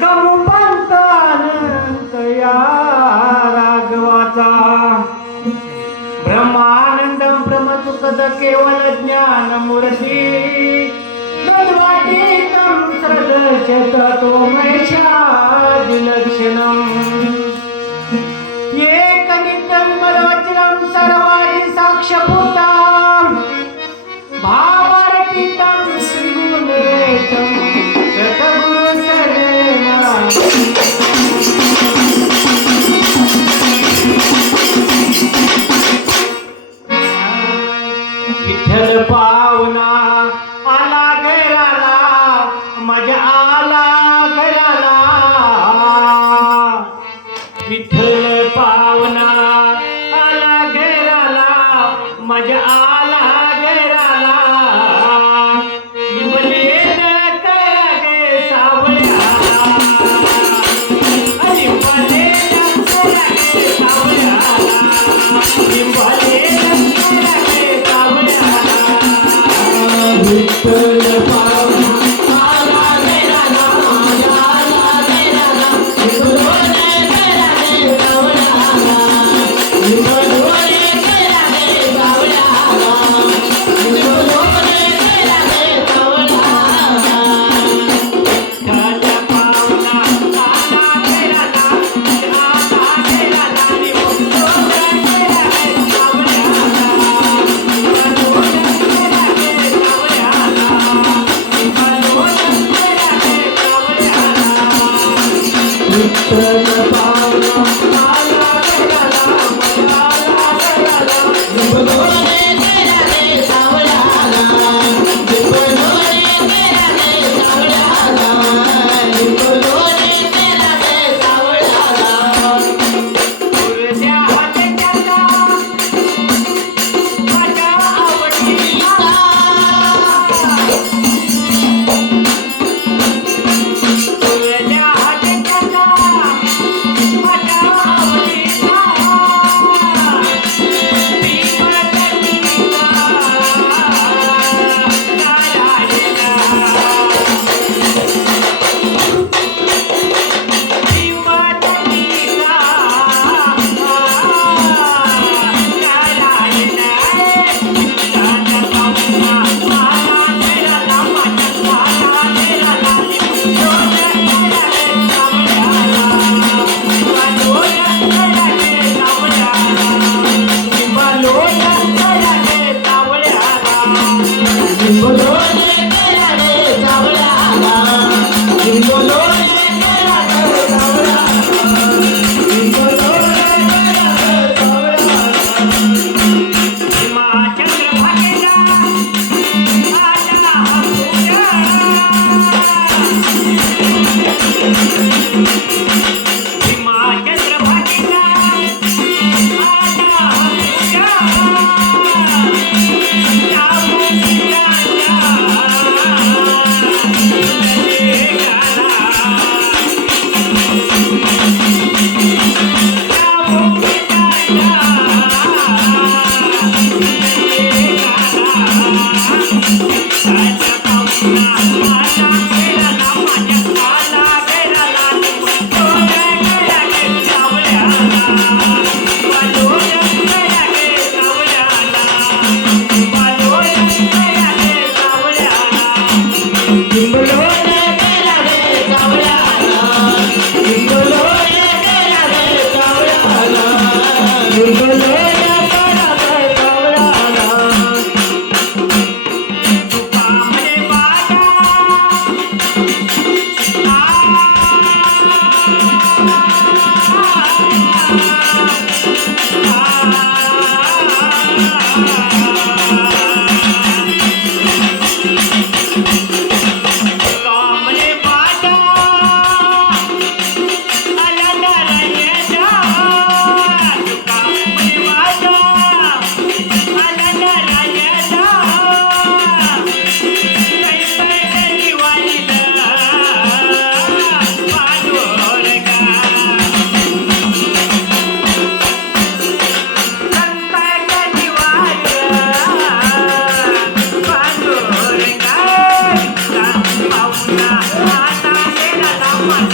गमुपंतानंत या राघवाचा ब्रह्मानंदम केवल ज्ञान मूर्ती. तद्वाटी तम सदश पावना Come on.